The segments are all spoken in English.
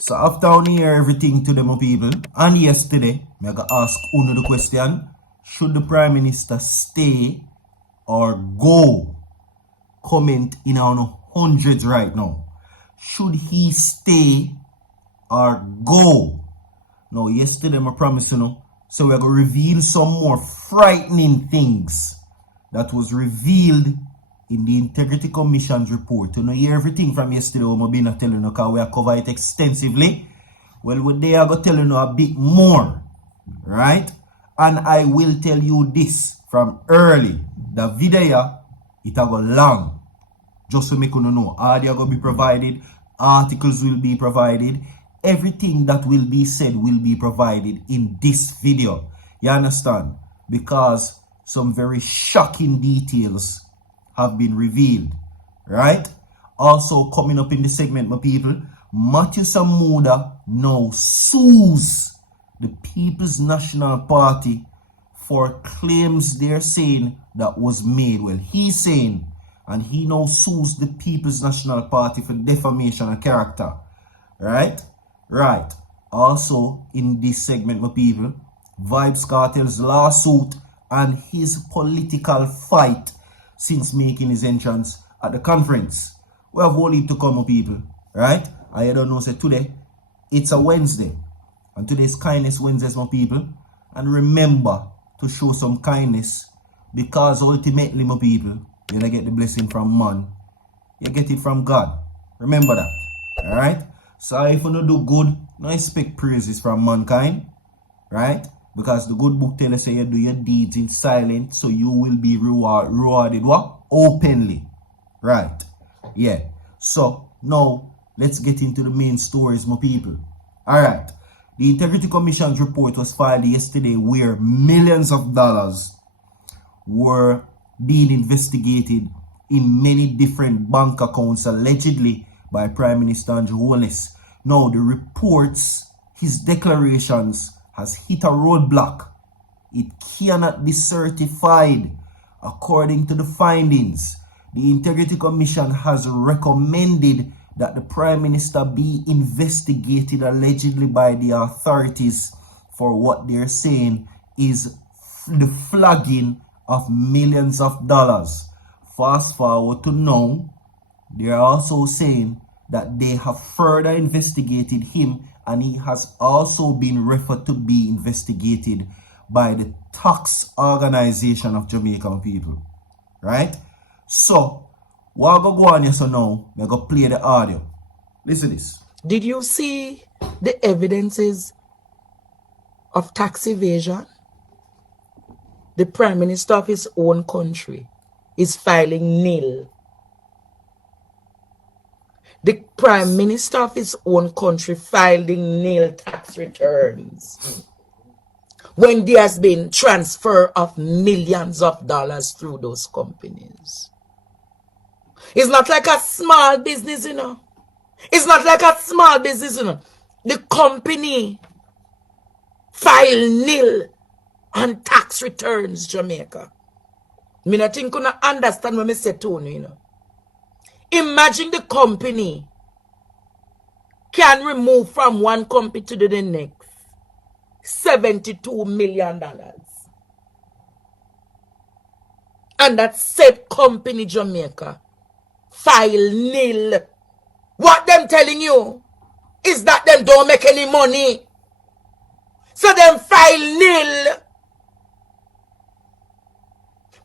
So after I hear everything to them people, and yesterday, I got ask Uno the question, should the Prime Minister stay or go? Comment in our hundreds right now. Should he stay or go? Now, yesterday I promised so we're going to reveal some more frightening things that was revealed in the Integrity Commission's report. You know, hear everything from yesterday, I've been telling you because we have covered it extensively. Well, they are going to tell you a bit more, right? And I will tell you this from early. The video, it will go long. Just to make you know, audio going to be provided, articles will be provided, everything that will be said will be provided in this video. You understand? Because some very shocking details have been revealed, right? Also coming up in the segment, my people, Matthew Samuda now sues the People's National Party for claims they're saying that was made. Well, he's saying, and he now sues the People's National Party for defamation of character, right? Right. Also in this segment, my people, Vybz Kartel's lawsuit and his political fight since making his entrance at the conference. We have all to come, people, right? I don't know, say today, it's a Wednesday. And today's Kindness Wednesdays, my people. And remember to show some kindness, because ultimately, my people, you don't get the blessing from man. You get it from God. Remember that. Alright? So if you don't do good, don't expect praises from mankind. Right? Because the good book tells us you do your deeds in silence, so you will be rewarded what? Openly. Right. Yeah. So now let's get into the main stories, my people. Alright. The Integrity Commission's report was filed yesterday where millions of dollars were being investigated in many different bank accounts allegedly by Prime Minister Holness. Now the reports, his declarations, has hit a roadblock. It cannot be certified. According to the findings, the Integrity Commission has recommended that the Prime Minister be investigated allegedly by the authorities for what they're saying is the flagging of millions of dollars. Fast forward to now, they're also saying that they have further investigated him, and he has also been referred to be investigated by the tax organization of Jamaican people. Right? So, what I'm going to go on here so now, I'm going to play the audio. Listen to this. Did you see the evidences of tax evasion? The Prime Minister of his own country is filing nil. The Prime Minister of his own country filing nil tax returns when there has been transfer of millions of dollars through those companies. It's not like a small business, you know. It's not like a small business, you know. The company file nil on tax returns, Jamaica. I mean, I think you understand what I say to you, you know. Imagine the company can remove from one company to the next $72 million. And that said company, Jamaica, file nil. What them telling you is that them don't make any money. So them file nil.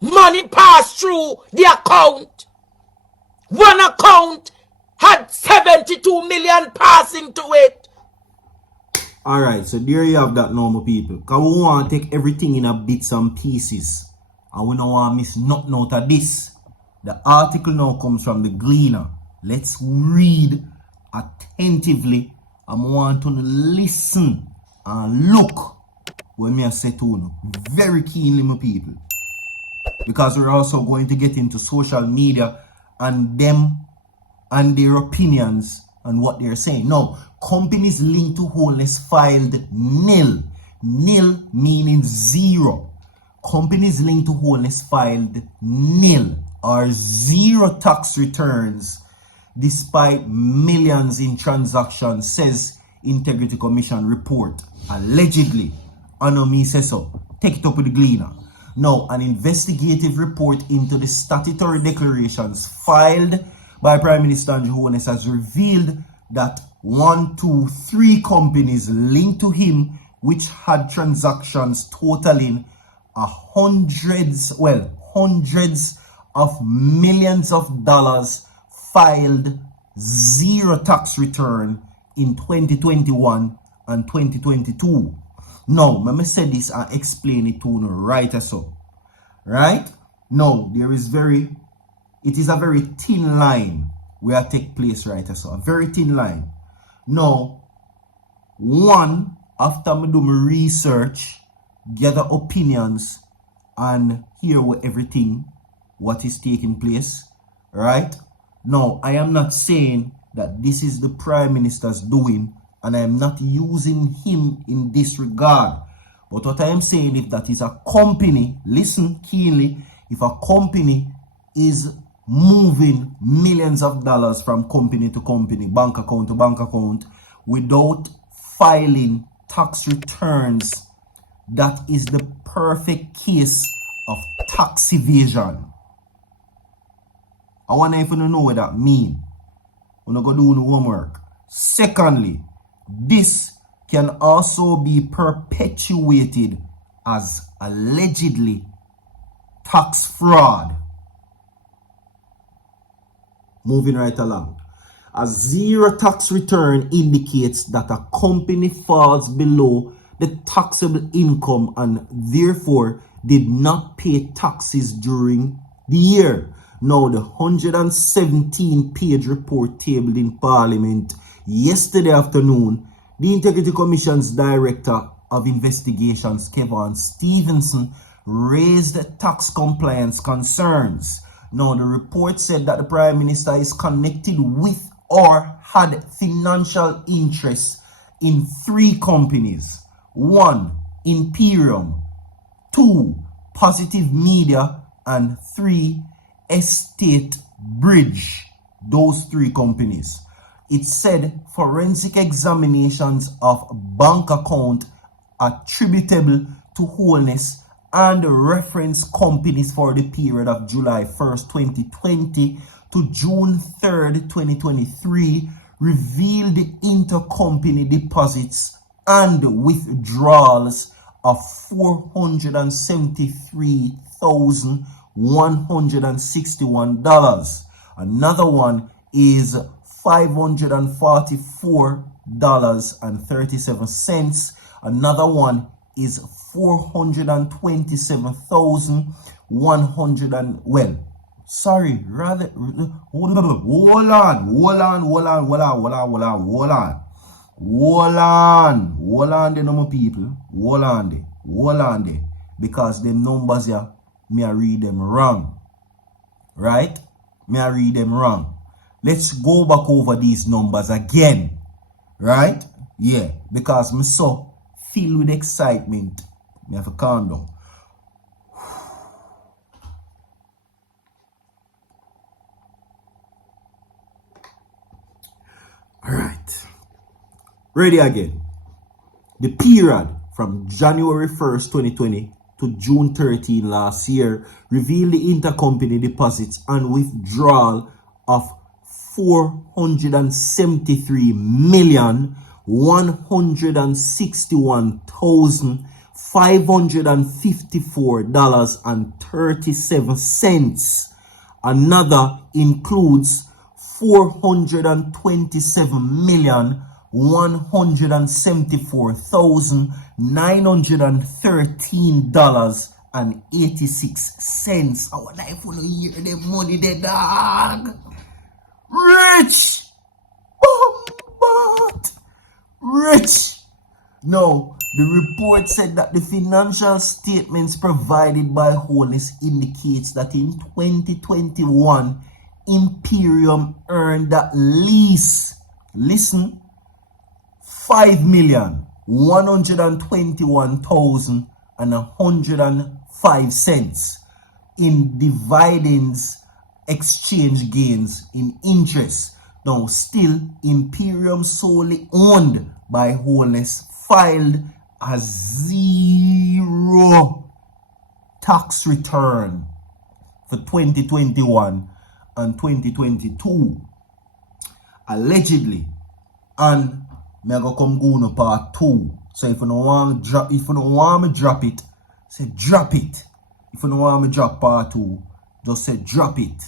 Money pass through the account. One account had 72 million passing to it. Alright, so there you have that, normal people. Because we want to take everything in a bits and pieces. And we don't want to miss nothing out of this. The article now comes from the Gleaner. Let's read attentively. I want to listen and look when I say to you. Very keenly, my people. Because we're also going to get into social media and them and their opinions and what they're saying. Now, companies linked to Holness filed nil. Nil meaning zero. Companies linked to Holness filed nil or zero tax returns despite millions in transactions, says Integrity Commission report. Allegedly. I know me say so. Take it up with the gleaner. Now, an investigative report into the statutory declarations filed by Prime Minister Holness has revealed that 3 companies linked to him which had transactions totaling hundreds of millions of dollars filed zero tax return in 2021 and 2022. Now, let me say this and explain it to you right so. Right? Now, it is a very thin line where take place right so. A very thin line. Now, one, after me do my research, gather opinions, and hear what is taking place, right? Now, I am not saying that this is the Prime Minister's doing, and I am not using him in this regard. But what I am saying, if that is a company, listen keenly, if a company is moving millions of dollars from company to company, bank account to bank account, without filing tax returns, that is the perfect case of tax evasion. I want to know what that means. We're not going to do no homework. Secondly, this can also be perpetuated as allegedly tax fraud. Moving right along. A zero tax return indicates that a company falls below the taxable income and therefore did not pay taxes during the year. Now, the 117-page report tabled in Parliament yesterday afternoon, the Integrity Commission's Director of Investigations, Kevin Stevenson, raised tax compliance concerns. Now, the report said that the Prime Minister is connected with or had financial interests in 3 companies. 1, Imperium. 2, Positive Media. And 3, Estate Bridge. Those 3 companies. It said forensic examinations of bank account attributable to Holness and reference companies for the period of July 1st, 2020 to June 3rd, 2023 revealed intercompany deposits and withdrawals of $473,161. Another one is $544.37. Another one is 427,100 and hold on there, no people, hold on there, because the numbers here, me I read them wrong, right? Me I read them wrong. Let's go back over these numbers again, right? Yeah, because me so filled with excitement, me have to calm down. Alright, ready again. The period from January 1st, 2020 to June 13 last year revealed the intercompany deposits and withdrawal of $427,161,554.37. Another includes $427,174,913.86. I would like to hear the money there, dog. Rich! But rich! No, the report said that the financial statements provided by Holness indicates that in 2021, Imperium earned at least, listen, $5,121,105 in dividends, exchange gains in interest. Now, still, Imperium solely owned by Holness filed a zero tax return for 2021 and 2022. Allegedly. And me go come go no part 2. So if you don't want me drop, it, say drop it. If you don't want me drop part 2, just say drop it.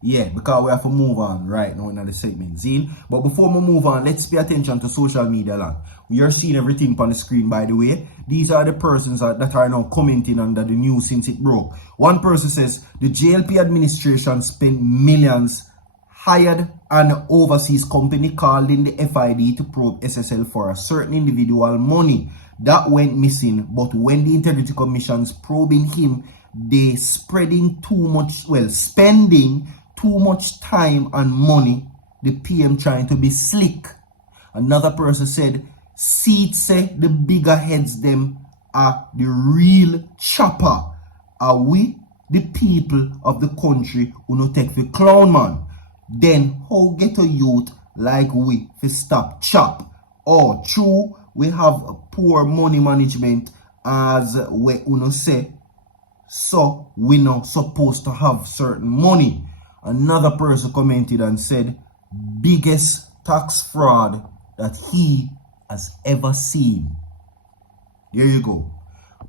Yeah, because we have to move on right now in the segment. Zine. But before we move on, let's pay attention to social media land. We are seeing everything on the screen, by the way. These are the persons that are now commenting under the news since it broke. One person says, the JLP administration spent millions, hired an overseas company called in the FID to probe SSL for a certain individual money. That went missing, but when the Integrity Commission's probing him, they spending too much time and money, the PM trying to be slick. Another person said, seats say the bigger heads them are the real chopper. Are we, the people of the country, who no take the clown man? Then how get a youth like we to stop chop? Or true, we have poor money management as we uno say, so we not supposed to have certain money. Another person commented and said, biggest tax fraud that he has ever seen. There you go.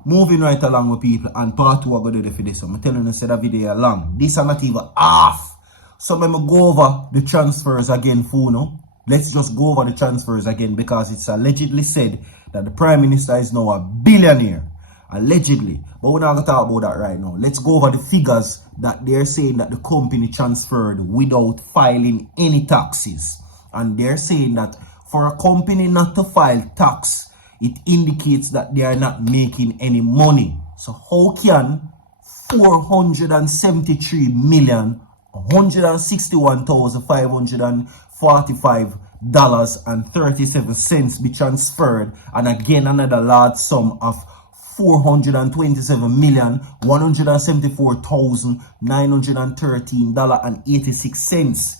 Moving right along with people, and part 2 I'm going to do for this. I'm telling you, that video long. This is not even half. So I'm going to go over the transfers again for now. Let's just go over the transfers again, because it's allegedly said that the Prime Minister is now a billionaire. Allegedly. But we're not going to talk about that right now. Let's go over the figures that they're saying that the company transferred without filing any taxes. And they're saying that for a company not to file tax, it indicates that they are not making any money. So how can $473,161,545.37 be transferred, and again another large sum of $427,174,913.86.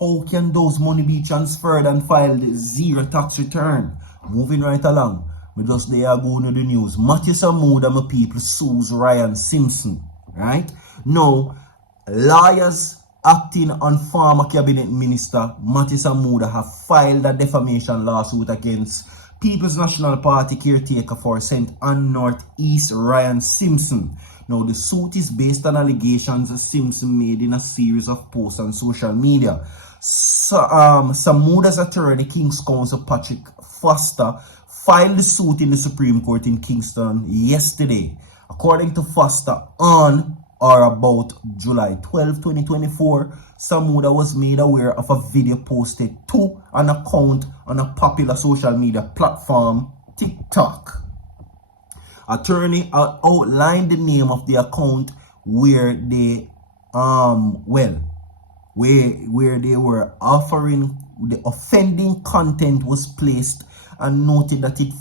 How can those money be transferred and filed zero tax return? Moving right along, we just they are going to the news. Samuda, my people, sues Ryan Simpson. Right now, lawyers acting on former cabinet minister Samuda have filed a defamation lawsuit against People's National Party caretaker for St. Ann Northeast Ryan Simpson. Now, the suit is based on allegations Simpson made in a series of posts on social media. Samuda's attorney, King's Counsel Patrick Foster, filed the suit in the Supreme Court in Kingston yesterday. According to Foster, on or about July 12, 2024, Samuda was made aware of a video posted to an account on a popular social media platform, TikTok. Attorney outlined the name of the account where they where they were offering the offending content was placed, and noted that it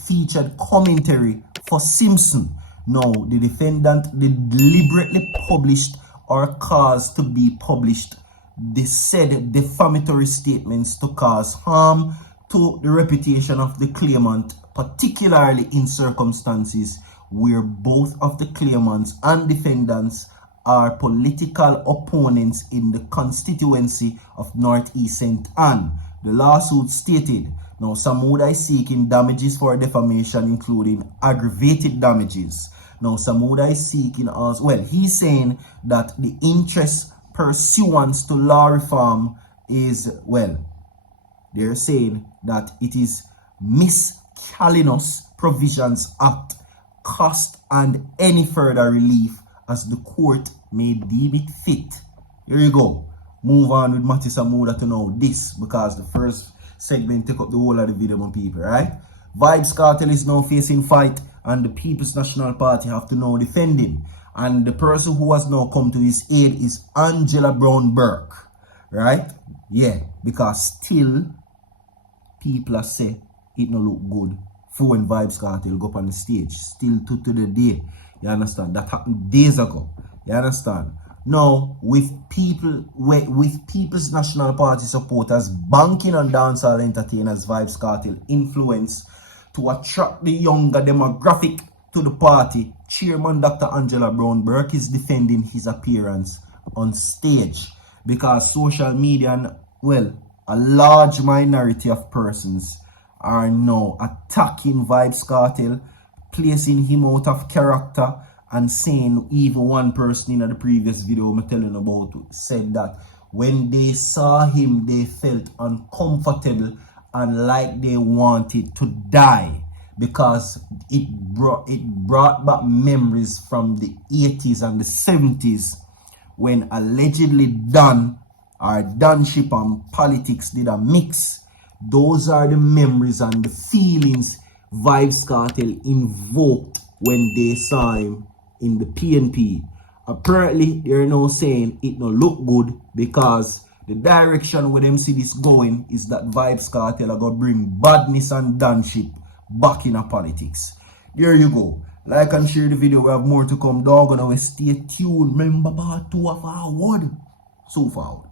featured commentary for Simpson. Now, the defendant deliberately published or caused to be published the said defamatory statements to cause harm to the reputation of the claimant, particularly in circumstances where both of the claimants and defendants are political opponents in the constituency of Northeast St. Ann. The lawsuit stated, now Samuda is seeking damages for defamation, including aggravated damages. Now Samuda is seeking as well. He's saying that the interest pursuant to law reform is, they're saying that it is Miscellaneous Provisions Act, cost and any further relief as the court may deem it fit. Here you go. Move on with Samuda to know this, because the first segment take up the whole of the video, my people, right? Vybz Kartel is now facing fight, and the People's National Party have to now defend him. And the person who has now come to his aid is Angela Brown Burke, right? Yeah, because still people are say it no look good for when Vybz Kartel go up on the stage. Still to the day. You understand? That happened days ago. You understand? Now, with People's National Party supporters banking on dancehall entertainers Vybz Kartel influence to attract the younger demographic to the party, Chairman Dr. Angela Brown Burke is defending his appearance on stage because social media and, well, a large minority of persons are now attacking Vybz Kartel, placing him out of character, and saying, even one person in the previous video I'm telling about said that when they saw him, they felt uncomfortable and like they wanted to die because it brought back memories from the 80s and the 70s when allegedly Danship and politics did a mix. Those are the memories and the feelings Vybz Kartel invoked when they saw him in the PNP. Apparently, they're now saying it no look good because the direction where them see this going is that Vybz Kartel are going to bring badness and Danship back in politics. There you go. Like and share the video. We have more to come. Don't gonna stay tuned. Remember part 2 of our word. So forward.